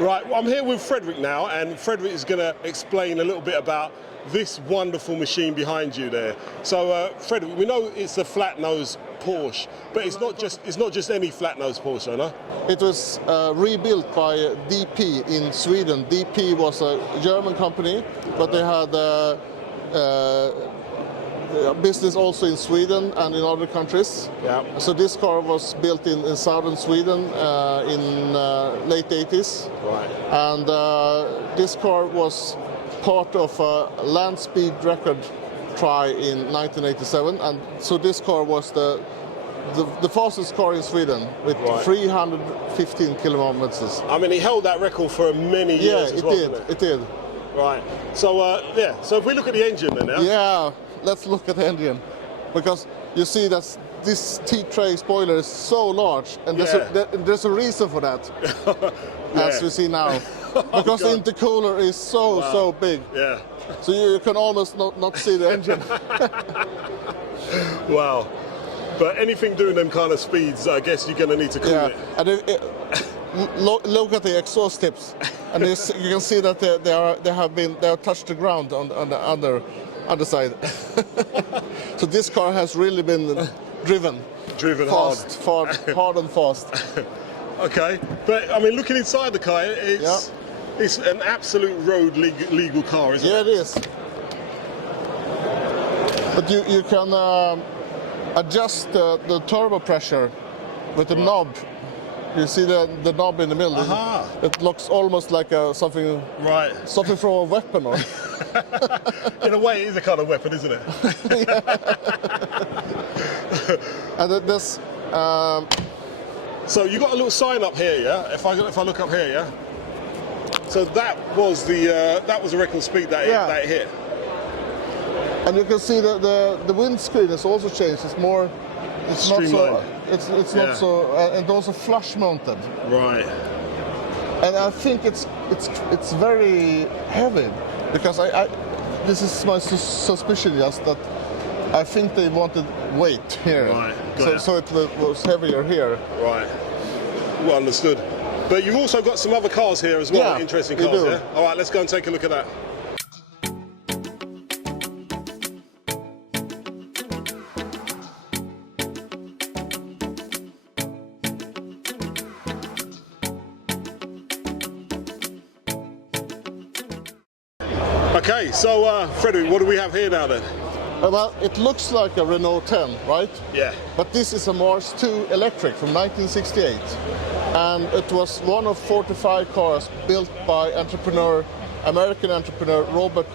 Right, well, I'm here with Frederick now, and Frederick is going to explain a little bit about this wonderful machine behind you there. So, Frederick, we know it's a flat-nose Porsche, but it's not just any flat-nose Porsche, no? It was rebuilt by DP in Sweden. DP was a German company, but they had business also in Sweden and in other countries. Yeah. So this car was built in southern Sweden in late 80s. Right. And this car was part of a land speed record try in 1987. And so this car was the fastest car in Sweden with 315 kilometers. I mean, he held that record for many years as well, didn't it? It did. Right. So, so if we look at the engine then now. Yeah, let's look at the engine. Because you see that this T-tray spoiler is so large, and there's a reason for that, as we see now. Because the intercooler is so big. Yeah. So you can almost not see the engine. Wow. But anything doing them kind of speeds, I guess you're going to need to cool it. And look at the exhaust tips, and you can see that they have touched the ground on the underside. So this car has really been driven fast, hard and fast. Okay, but I mean, looking inside the car, it's an absolute road legal car, isn't it? Yeah, it is. But you can adjust the turbo pressure with the knob. You see the knob in the middle. It looks almost like something from a weapon. Or in a way, it is a kind of weapon, isn't it? And there's. So you got a little sign up here, yeah. If I look up here, yeah. So that was the record speed that it hit. And you can see that the windscreen has also changed. It's more. It's not so. It's not so, and also flush mounted. Right. And I think it's very heavy, because this is my suspicion, just that I think they wanted weight here. Right. So it was heavier here. Right. Well understood. But you've also got some other cars here as well. Yeah, interesting cars. do. Yeah. All right. Let's go and take a look at that. Okay, so Frederick, what do we have here now then? Well, it looks like a Renault 10, right? Yeah. But this is a Mars 2 electric from 1968. And it was one of 45 cars built by American entrepreneur Robert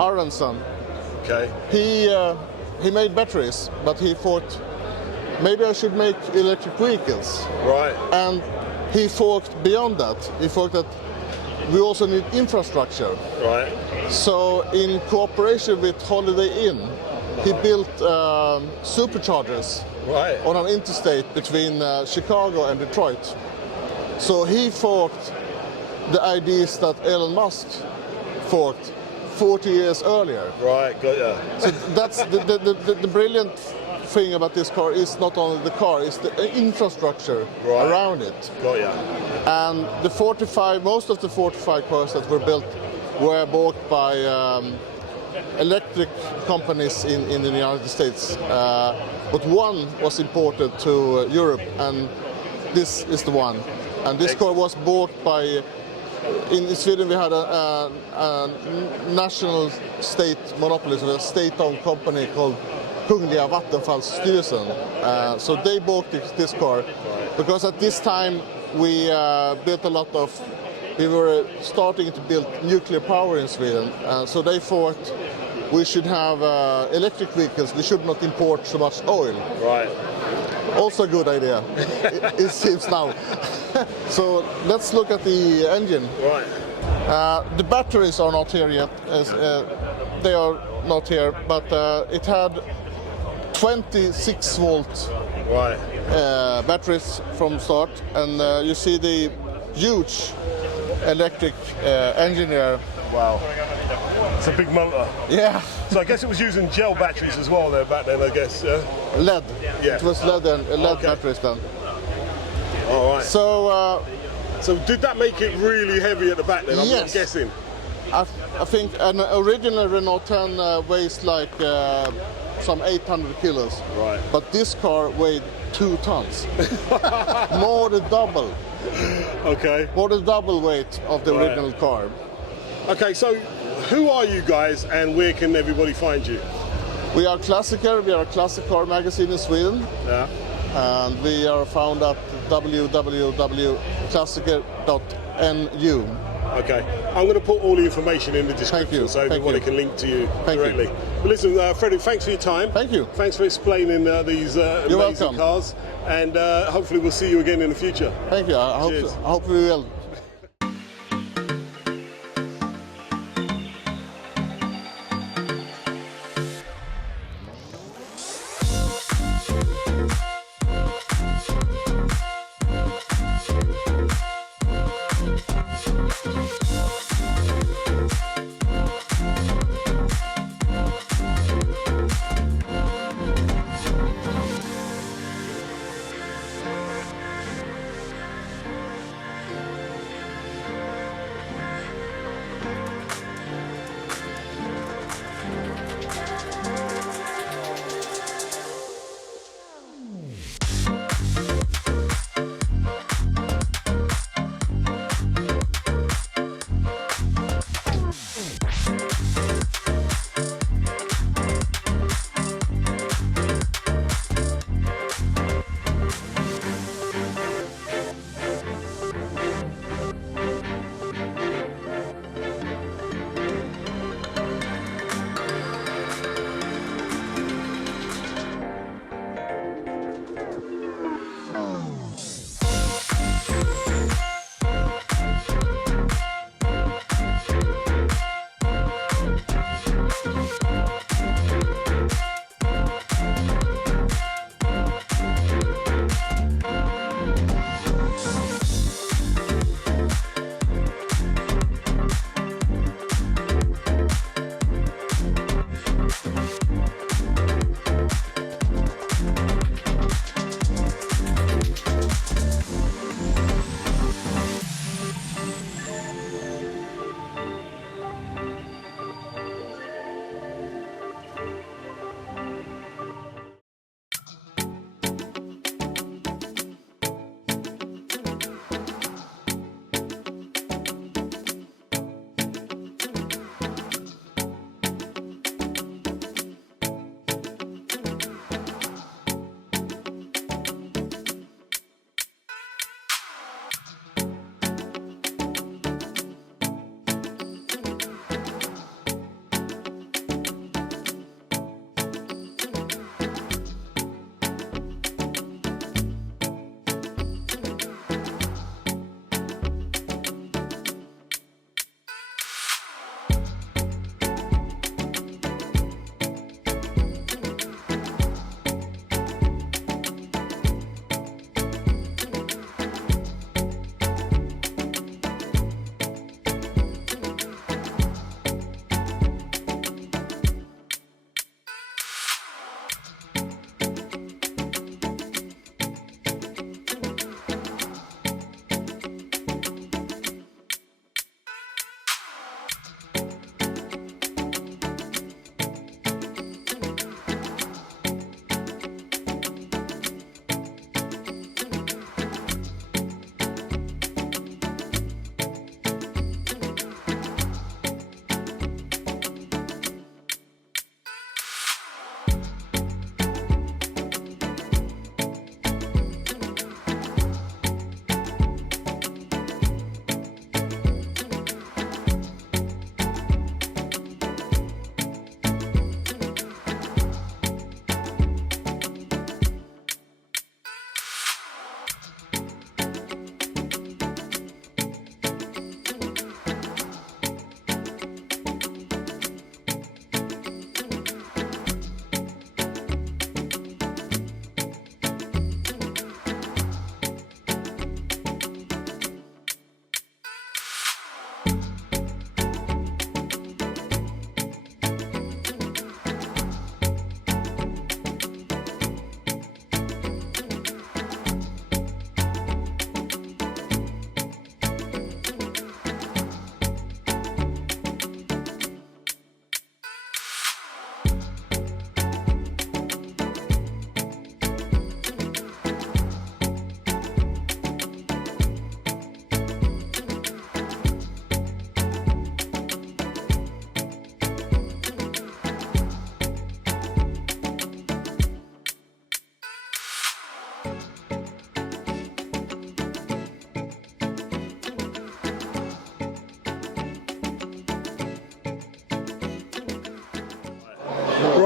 Aronson. Okay. He made batteries, but he thought, maybe I should make electric vehicles. Right. And he thought beyond that. He thought that we also need infrastructure. Right. So in cooperation with Holiday Inn, he built superchargers on an interstate between Chicago and Detroit. So he forked the ideas that Elon Musk forked 40 years earlier. Right, got ya. So that's the brilliant thing about this car is not only the car, it's the infrastructure around it. Got ya. And most of the 45 cars that were built were bought by electric companies in the United States. But one was imported to Europe, and this is the one. And this car was bought by, in Sweden we had a national state monopoly, so a state-owned company called Kungliga Vattenfallsstyrelsen. So they bought this car because at this time we were starting to build nuclear power in Sweden. So they thought we should have electric vehicles. We should not import so much oil. Right. Also a good idea, it seems now. So let's look at the engine. Right. The batteries are not here yet. They are not here, but it had 26 volt batteries from start, and you see the huge electric engine here. Wow. It's a big motor. Yeah. So I guess it was using gel batteries as well there back then, I guess, yeah? LED. Yeah. It was LED batteries then. All right. So So did that make it really heavy at the back then? I'm guessing. I think an original Renault 10 weighs like some 800 kilos. Right. But this car weighed 2 tons. More than double. Okay. More than double weight of the original car. Okay, so who are you guys and where can everybody find you? We are Classicer. We are a classic car magazine in Sweden. Yeah. And we are found at www.classicer.nu. Okay, I'm going to put all the information in the description so everybody can link to you directly. Well, listen, Frederick, thanks for your time. Thank you. Thanks for explaining these amazing cars, and hopefully we'll see you again in the future. Thank you. I hope we will.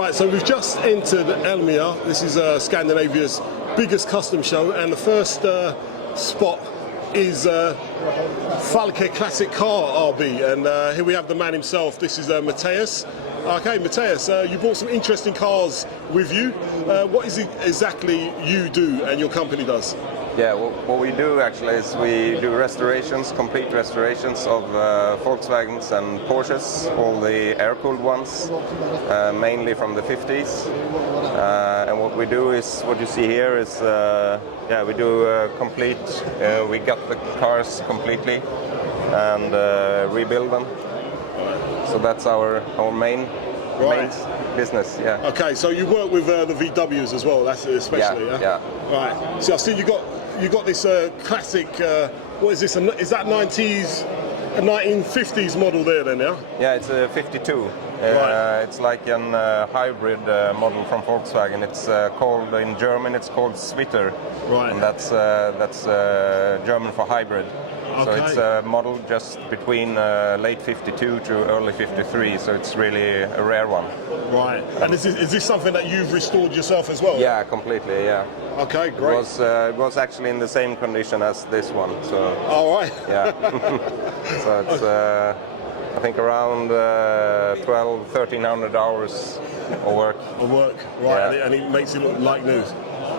Right, so we've just entered Elmia. This is Scandinavia's biggest custom show, and the first spot is Falke Classic Car RB, and here we have the man himself. This is Matthias. Okay, Matthias, you brought some interesting cars with you. What is it exactly you do and your company does? Yeah, well, what we do actually is we do restorations, complete restorations of Volkswagens and Porsches, all the air-cooled ones, mainly from the 50s. And what we do is, what you see here is, yeah, we do complete, we gut the cars completely and rebuild them. So that's our main business, yeah. Okay, so you work with the VWs as well, that's especially, yeah? Right, so I see you got this classic, what is this, is that 90s, a 1950s model there then, yeah? Yeah, it's a 52. It's like a hybrid model from Volkswagen. It's called, in German, it's called Zwitter. Right. And that's German for hybrid. Okay. So it's a model just between late 52 to early 53, so it's really a rare one. Right. And is this something that you've restored yourself as well? Yeah, completely, yeah. Okay, great. It was actually in the same condition as this one, so... All right. Yeah. So it's, I think, around 1,300 hours of work. Of work, right, Yeah. and it makes it look like new.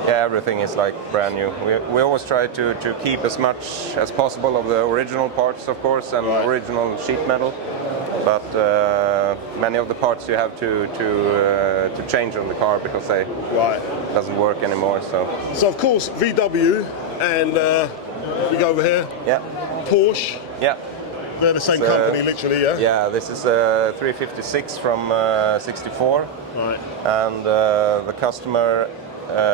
Yeah, everything is like brand new. We always try to keep as much as possible of the original parts, of course, and original sheet metal. But many of the parts you have to change on the car because they doesn't work anymore. So of course VW and we go over here. Yeah. Porsche. Yeah. They're the same company, literally, yeah. Yeah. This is a 356 from '64. Right. And the customer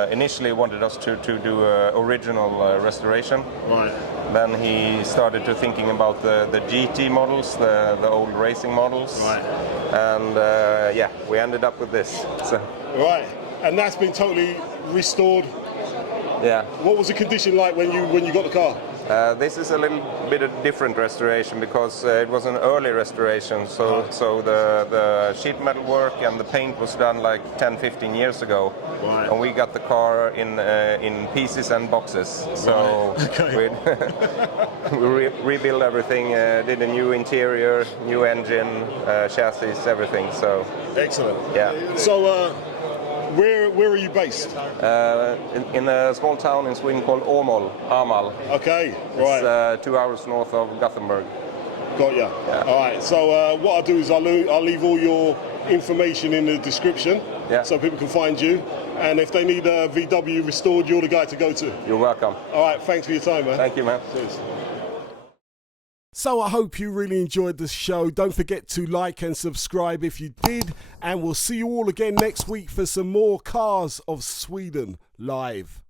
initially wanted us to do original restoration. Right. Then he started to thinking about the GT models, the old racing models. Right. And yeah, we ended up with this. So. Right. And that's been totally restored. Yeah. What was the condition like when you got the car? This is a little bit of different restoration because it was an early restoration, so the sheet metal work and the paint was done like 10-15 years ago, and we got the car in pieces and boxes. So we rebuilt everything, did a new interior, new engine, chassis, everything. So excellent. Yeah. So. Where are you based? In a small town in Sweden called Amal. Okay, right. It's 2 hours north of Gothenburg. Got ya. Yeah. All right. So what I'll do is I'll leave all your information in the description, so people can find you. And if they need a VW restored, you're the guy to go to. You're welcome. All right. Thanks for your time, man. Thank you, man. Cheers. So I hope you really enjoyed the show. Don't forget to like and subscribe if you did. And we'll see you all again next week for some more Cars of Sweden live.